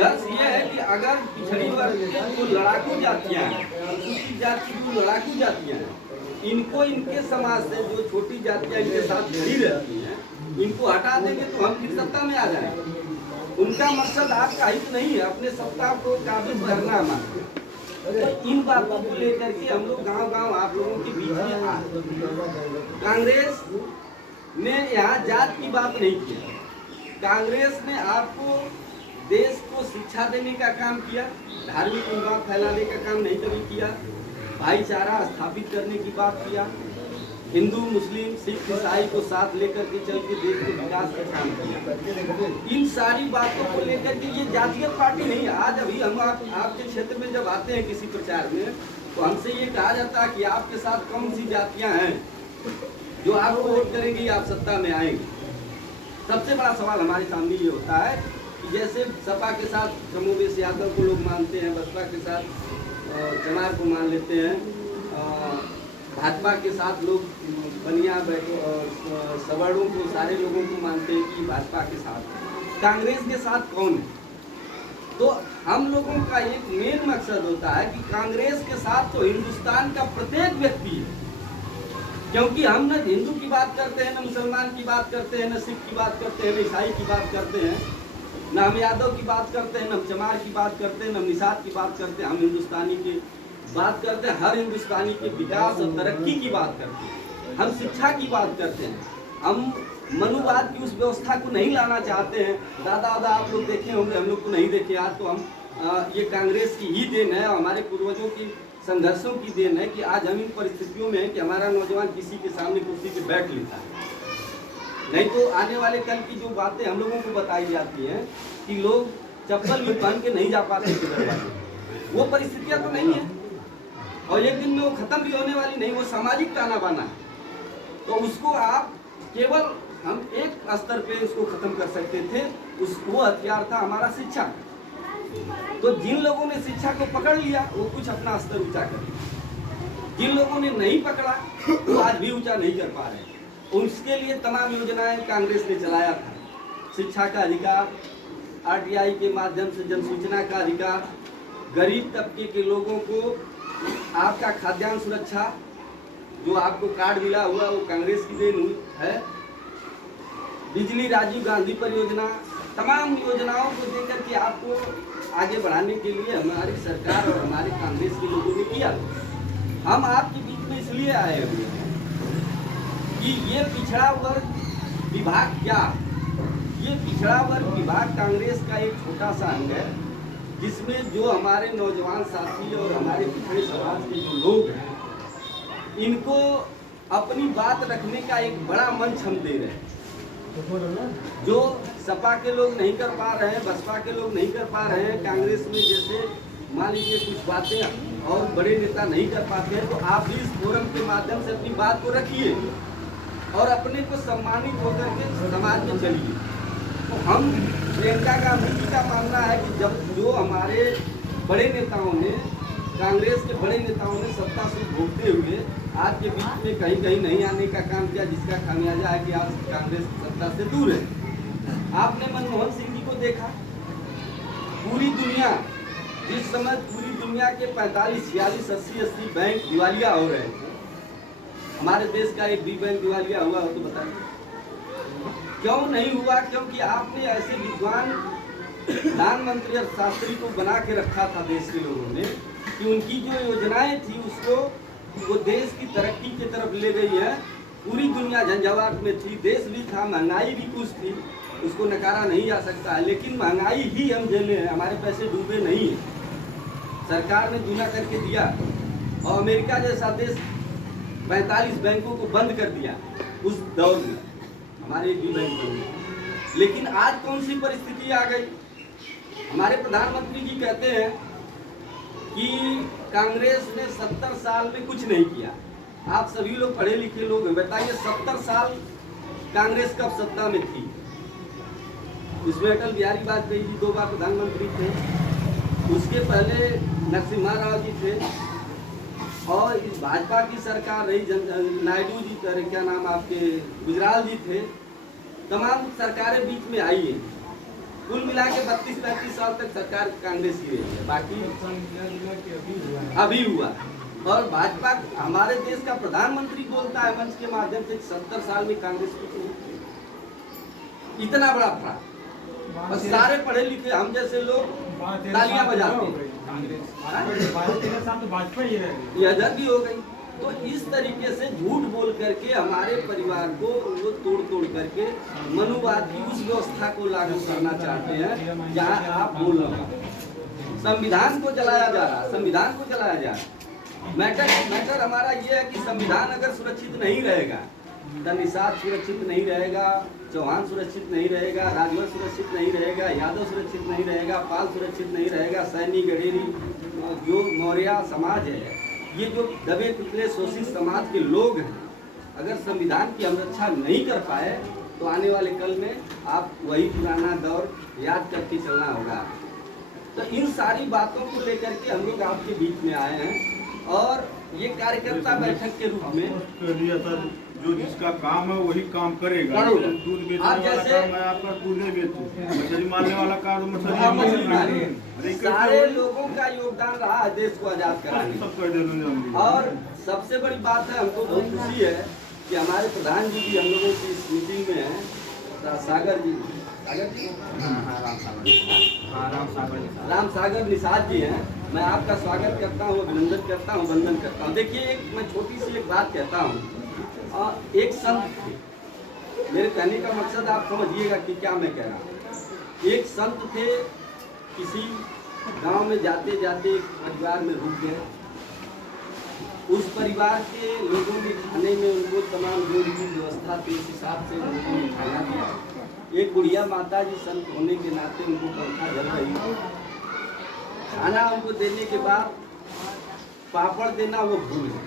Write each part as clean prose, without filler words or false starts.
संघर्ष ये है कि अगर पिछड़ी वर्ग के जो लड़ाकू जातियां हैं, अनुसूचित जाति की जो लड़ाकू जातियां हैं, इनको इनके समाज से जो छोटी जातियां इनके साथ जुड़ी रहती हैं, इनको हटा देंगे तो हम फिर सत्ता में आ जाएंगे। उनका मकसद आपका हित नहीं है, अपने सत्ता को काबिज करना है मात्र। तो इन बातों को लेकर के हम लोग गांव-गांव आप लोगों के बीच में आए। कांग्रेस ने यहाँ जात की बात नहीं की। कांग्रेस ने आपको देश को शिक्षा देने का काम किया, धार्मिक उन्माद फैलाने का काम नहीं कभी किया, भाईचारा स्थापित करने की बात किया, हिंदू मुस्लिम सिख ईसाई को साथ लेकर के चल के देश के विकास का काम किया। इन सारी बातों को लेकर के ये जातीय पार्टी नहीं है। आज अभी हम आपके क्षेत्र में जब आते हैं किसी प्रचार में, तो हमसे ये कहा जाता है कि आपके साथ कौन सी जातियां हैं जो आपको वोट करेंगी, आप सत्ता में आएंगे। सबसे बड़ा सवाल हमारे सामने ये होता है कि जैसे सपा के साथ कमोवेश यादव को लोग मानते हैं, बसपा के साथ चमार को मान लेते हैं, भाजपा के साथ लोग बनिया सवर्णों को, सारे लोगों को मानते हैं कि भाजपा के साथ। कांग्रेस के साथ कौन है? तो हम लोगों का एक मेन मकसद होता है कि कांग्रेस के साथ तो हिंदुस्तान का प्रत्येक व्यक्ति है, क्योंकि हम न हिंदू की बात करते हैं, न मुसलमान की बात करते हैं, न सिख की बात करते हैं, न ईसाई की बात करते हैं, न हम यादव की बात करते हैं, न हम चमार की बात करते हैं, न निषाद की बात करते हैं। हम हिंदुस्तानी की बात करते हैं, हर हिंदुस्तानी के विकास और तरक्की की बात करते हैं, हम शिक्षा की बात करते हैं, हम मनुवाद की उस व्यवस्था को नहीं लाना चाहते हैं। दादा आप लोग देखे होंगे, हम लोग तो नहीं देखे। आज तो हम ये कांग्रेस की ही देन है और हमारे पूर्वजों की संघर्षों की देन है कि आज हम इन परिस्थितियों में है कि हमारा नौजवान किसी के सामने कुर्सी पे बैठ लेता है। नहीं तो आने वाले कल की जो बातें हम लोगों को बताई जाती हैं कि लोग चप्पल भी पहन के नहीं जा पाते, वो परिस्थितियां तो नहीं है और एक दिन में वो खत्म भी होने वाली नहीं। वो सामाजिक ताना बाना है, तो उसको आप केवल हम एक स्तर पे उसको खत्म कर सकते थे। वो हथियार था हमारा शिक्षा। तो जिन लोगों ने शिक्षा को पकड़ लिया वो कुछ अपना स्तर ऊंचा कर लिया, जिन लोगों ने नहीं पकड़ा वो आज भी ऊंचा नहीं कर पा रहे। उसके लिए तमाम योजनाएं कांग्रेस ने चलाया था। शिक्षा का अधिकार, आरटीआई के माध्यम से जनसूचना का अधिकार, गरीब तबके के लोगों को आपका खाद्यान्न सुरक्षा जो आपको कार्ड मिला हुआ वो कांग्रेस की देन है। बिजली राजीव गांधी परियोजना, तमाम योजनाओं को देकर के आपको आगे बढ़ाने के लिए हमारी सरकार और हमारे कांग्रेस के लोगों ने किया। हम आपके बीच में इसलिए आए हुए हैं कि ये पिछड़ा वर्ग विभाग क्या, ये पिछड़ा वर्ग विभाग कांग्रेस का एक छोटा सा अंग है जिसमें जो हमारे नौजवान साथी और हमारे पिछड़े समाज के जो लोग हैं इनको अपनी बात रखने का एक बड़ा मंच हम दे रहे हैं। जो सपा के लोग नहीं कर पा रहे हैं, बसपा के लोग नहीं कर पा रहे हैं, कांग्रेस में जैसे मान लीजिए कुछ बातें और बड़े नेता नहीं कर पाते हैं, तो आप भी इस फोरम के माध्यम से अपनी बात को रखिए और अपने को सम्मानित होकर के समाज में चलिए। तो हम प्रियंका गांधी जी का मानना है कि जब जो हमारे बड़े नेताओं ने, कांग्रेस के बड़े नेताओं ने सत्ता से भोगते हुए आज के बीच में कहीं कहीं नहीं आने का काम किया, जिसका खामियाजा है कि आज कांग्रेस सत्ता से दूर है। आपने मनमोहन सिंह जी को देखा, पूरी दुनिया जिस समय पूरी दुनिया के 45, 46, 80 बैंक दिवालिया हो रहे थे, हमारे देश का एक भी बैंक दिवालिया हुआ हो तो बताइए क्यों नहीं हुआ? क्योंकि आपने ऐसे विद्वान प्रधानमंत्री अर्थशास्त्री को बना के रखा था देश के लोगों ने कि उनकी जो योजनाएं थी उसको वो देश की तरक्की की तरफ ले गई है। पूरी दुनिया झंझावात में थी, देश भी था, महंगाई भी कुछ थी, उसको नकारा नहीं जा सकता है, लेकिन महंगाई ही हम झेले हैं, हमारे पैसे डूबे नहीं हैं। सरकार ने दूना करके दिया और अमेरिका जैसा देश 45 बैंकों को बंद कर दिया उस दौर में, हमारे एक भी बैंक बंद। लेकिन आज कौन सी परिस्थिति आ गई? हमारे प्रधानमंत्री जी कहते हैं कि कांग्रेस ने 70 साल में कुछ नहीं किया। आप सभी लोग पढ़े लिखे लोग हैं, बताइए 70 साल कांग्रेस कब सत्ता में थी? इसमें अटल बिहारी वाजपेयी जी 2 बार प्रधानमंत्री थे, उसके पहले नरसिम्हा राव जी थे और इस भाजपा की सरकार रही, नायडू जी, क्या नाम आपके, गुजराल जी थे। तमाम सरकारें बीच में आई हैं, कुल मिला के 32-35 साल तक सरकार कांग्रेस की रही है, बाकी अभी हुआ। और भाजपा हमारे देश का प्रधानमंत्री बोलता है मंच के माध्यम से 70 साल में कांग्रेस की, इतना बड़ा अपराध। और सारे पढ़े लिखे हम जैसे लोग तालियां बजाते हैं, ये आजाद भी हो गई। तो इस तरीके से झूठ बोल करके हमारे परिवार को वो तोड़ करके मनुवाद की उस व्यवस्था को लागू करना चाहते हैं जहाँ आप बोल रहे हो। संविधान को जलाया जा रहा, संविधान को जलाया जा रहा। मैटर हमारा ये है कि संविधान अगर सुरक्षित नहीं रहेगा तो निषाद सुरक्षित नहीं रहेगा, चौहान सुरक्षित नहीं रहेगा, राजभर सुरक्षित नहीं रहेगा, यादव सुरक्षित नहीं रहेगा, पाल सुरक्षित नहीं रहेगा, सैनी गडेरी जो मौर्य समाज है, ये जो दबे पिछले शोषित समाज के लोग हैं, अगर संविधान की हम रक्षा नहीं कर पाए तो आने वाले कल में आप वही पुराना दौर याद करके चलना होगा। तो इन सारी बातों को लेकर के हम लोग आपके बीच में आए हैं और ये कार्यकर्ता बैठक के रूप में जो जिसका काम है वही काम करेगा। दूध बेचने वाला काम है आपका, दूध नहीं बेचो, मछली मारने वाला काम मछली। सारे लोगों का योगदान रहा है देश को आजाद कराने। और सबसे बड़ी बात है, हमको बहुत खुशी है कि हमारे प्रधान जी भी हम लोगों की इस मीटिंग में हैं, सागर जी, राम सागर निषाद जी हैं। मैं आपका स्वागत करता हूँ, अभिनंदन करता हूँ, वंदन करता हूँ। देखिए मैं छोटी सी एक बात कहता हूँ। एक संत थे, मेरे कहने का मकसद आप समझिएगा कि क्या मैं कह रहा हूँ। एक संत थे, किसी गांव में जाते जाते एक परिवार में रुक गए। उस परिवार के लोगों के खाने में उनको तमाम जो भी व्यवस्था थी उस हिसाब से उनको खाना दिया। एक बुढ़िया माता जी संत होने के नाते उनको पंखा जल रही, खाना उनको देने के बाद पापड़ देना वो भूल गए,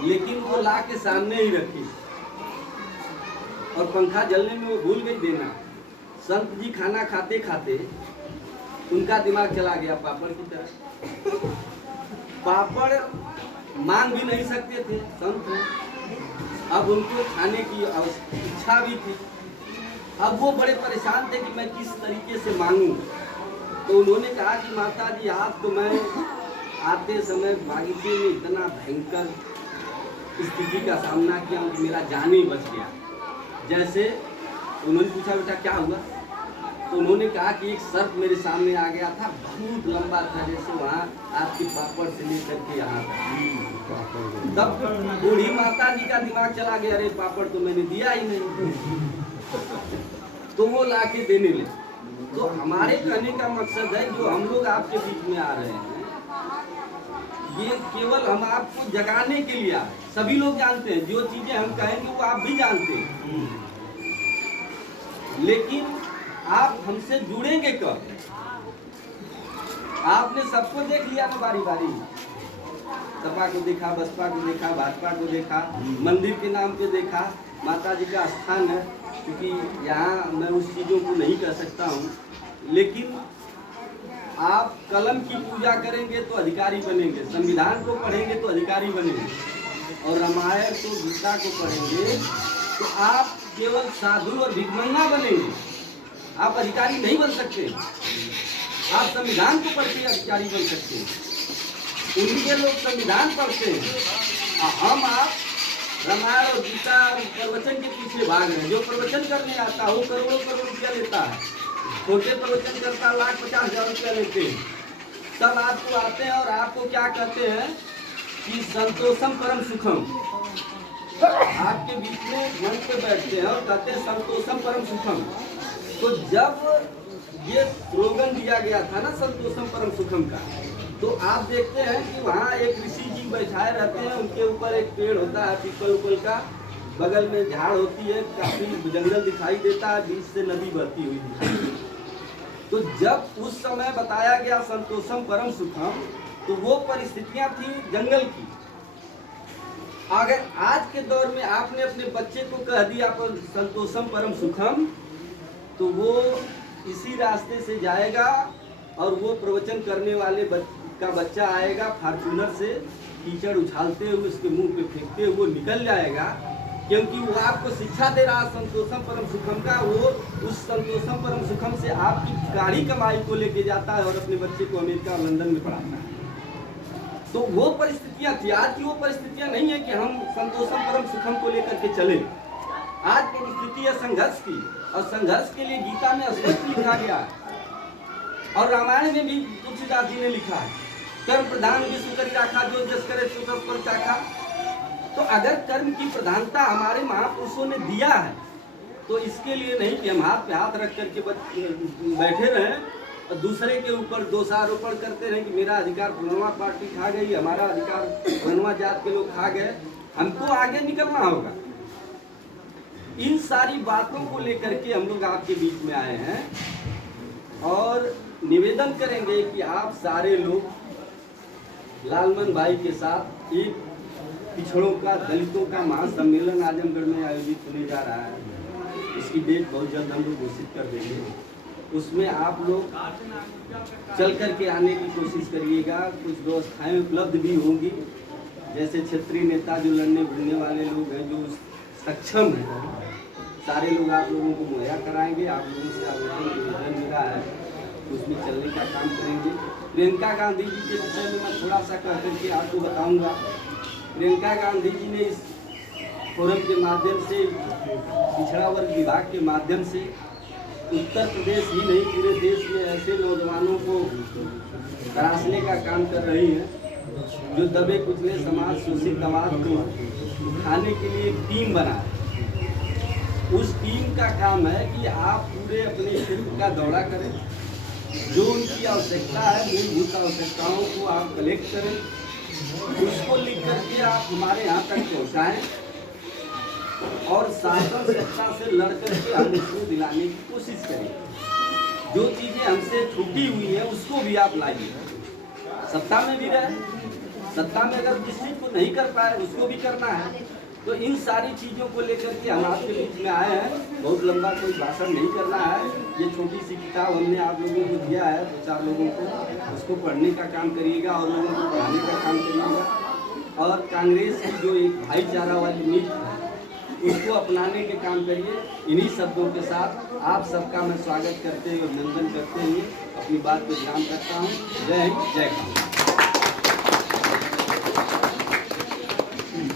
लेकिन वो ला के सामने ही रखी और पंखा जलने में वो भूल गई देना। संत जी खाना खाते खाते उनका दिमाग चला गया पापड़ की तरफ। पापड़ मांग भी नहीं सकते थे संत, अब उनको खाने की इच्छा भी थी। अब वो बड़े परेशान थे कि मैं किस तरीके से मांगूं। तो उन्होंने कहा कि माता जी आप तो मैं आते समय बागीचे में इतना भयंकर स्थिति का सामना किया कि मेरा जान ही बच गया। जैसे उन्होंने पूछा बेटा क्या हुआ, तो उन्होंने कहा कि एक सर्प मेरे सामने आ गया था, बहुत लंबा था, जैसे वहाँ आपके पापड़ से लेकर के यहाँ तक। तब बूढ़ी माता जी का दिमाग चला गया, अरे पापड़ तो मैंने दिया ही नहीं, तो वो ला के देने लगे। तो हमारे कहने का मकसद है जो हम लोग आपके बीच में आ रहे हैं, ये केवल हम आपको जगाने के लिए आए। सभी लोग जानते हैं जो चीजें हम कहेंगे वो आप भी जानते हैं, लेकिन आप हमसे जुड़ेंगे कब? आपने सबको देख लिया ना बारी बारी, सपा को देखा, बसपा को देखा, भाजपा को देखा, मंदिर के नाम पे देखा, माता जी का स्थान है, क्योंकि यहाँ मैं उस चीज़ों को नहीं कर सकता हूँ, लेकिन आप कलम की पूजा करेंगे तो अधिकारी बनेंगे, संविधान को पढ़ेंगे तो अधिकारी बनेंगे, और रामायण को गीता को पढ़ेंगे तो आप केवल साधु और भिखमंगा बनेंगे, आप अधिकारी नहीं बन सकते। आप संविधान को पढ़ के अधिकारी बन सकते हैं। उनके लोग संविधान पढ़ते हैं, हम आप रामायण और गीता और प्रवचन के पीछे भाग रहे हैं। जो प्रवचन करने आता है वो करोड़ों करोड़ रुपया लेता है, छोटे प्रवचन करता 1,50,000 रुपया लेते हैं। तब आपको आते हैं और आपको क्या कहते हैं कि संतोषम परम सुखम, आपके बीच में मंच पे बैठते हैं और कहते हैं संतोषम परम सुखम। तो जब ये स्लोगन दिया गया था ना संतोषम परम सुखम का, तो आप देखते हैं कि वहाँ एक ऋषि जी बैठाए रहते हैं, उनके ऊपर एक पेड़ होता है पीपल उपल का, बगल में झाड़ होती है, काफी जंगल दिखाई देता है, बीच से नदी बहती हुई दिखाई देती है। तो जब उस समय बताया गया संतोषम परम सुखम, तो वो परिस्थितियां थी जंगल की। अगर आज के दौर में आपने अपने बच्चे को कह दिया पर संतोषम परम सुखम, तो वो इसी रास्ते से जाएगा और वो प्रवचन करने वाले का बच्चा आएगा फॉर्च्यूनर से कीचड़ उछालते हुए उसके मुंह पे फेंकते हुए निकल जाएगा, क्योंकि वो आपको शिक्षा दे रहा है संतोषम परम सुखम का। वो उस संतोषम परम सुखम से आपकी गाड़ी कमाई को लेके जाता है और अपने बच्चे को अमेरिका और लंदन में पढ़ाता है। तो वो परिस्थितियां थी, आज की वो परिस्थितियां नहीं है कि हम संतोषम परम सुखम को लेकर के चले। आज परिस्थिति है संघर्ष की, और संघर्ष के लिए गीता में स्पष्ट लिखा गया है और रामायण में भी तुलसीदास जी ने लिखा है, कर्म प्रधान विश्व करी राखा, जो जस करे सो सब पर चाखा। तो अगर कर्म की प्रधानता हमारे महापुरुषों ने दिया है तो इसके लिए नहीं कि हम हाथ पे हाथ रख करके बैठे रहें और दूसरे के ऊपर दोषारोपण करते रहें कि मेरा अधिकार फलनवा पार्टी खा गई, हमारा अधिकार फलनवा जात के लोग खा गए। हमको आगे निकलना होगा। इन सारी बातों को लेकर के हम लोग आपके बीच में आए हैं और निवेदन करेंगे कि आप सारे लोग लालमन भाई के साथ एक पिछड़ों का, दलितों का महासम्मेलन आजमगढ़ में आयोजित होने जा रहा है। इसकी डेट बहुत जल्द हम लोग घोषित कर देंगे। उसमें आप लोग चल कर के आने की कोशिश करिएगा। कुछ व्यवस्थाएं उपलब्ध भी होंगी, जैसे क्षेत्रीय नेता जो लड़ने भिड़ने वाले लोग हैं, जो सक्षम हैं, सारे लोग आप लोगों को मुहैया कराएंगे। आप लोगों से आवेदन मिला है, उसमें चलने का काम करेंगे। प्रियंका गांधी जी के विषय में मैं थोड़ा सा कह करके आपको बताऊंगा। प्रियंका गांधी जी ने इस फोरम के माध्यम से, पिछड़ा वर्ग विभाग के माध्यम से उत्तर प्रदेश ही नहीं पूरे देश में ऐसे नौजवानों को तराशने का काम कर रही हैं जो दबे कुचले समाज, शोषित समाज को उठाने के लिए एक टीम बना है। उस टीम का काम है कि आप पूरे अपने क्षेत्र का दौरा करें, जो उनकी आवश्यकता है, मूलभूत आवश्यकताओं को आप कलेक्ट करें, उसको लिख करके आप हमारे यहाँ तक पहुँचाएँ और शासन सत्ता से लड़ करके हम उसको दिलाने की कोशिश करें। जो चीज़ें हमसे छूटी हुई हैं उसको भी आप लाइए। सत्ता में भी रहे, सत्ता में अगर किसी चीज़ को नहीं कर पाए उसको भी करना है। तो इन सारी चीज़ों को लेकर के हम आपके बीच में आए हैं। बहुत लंबा कोई भाषण नहीं करना है। ये छोटी सी किताब हमने आप लोगों को दिया है, 2-4 लोगों को, उसको पढ़ने का काम करिएगा और लोगों को पढ़ाने का काम करिएगा। और कांग्रेस की जो एक भाईचारा वाली नीति है उसको अपनाने के काम करिए। इन्हीं शब्दों के साथ आप सबका मैं स्वागत करते हुए, अभिनंदन करते हुए अपनी बात को ध्यान रखता हूँ। जय हिंद, जय भारत।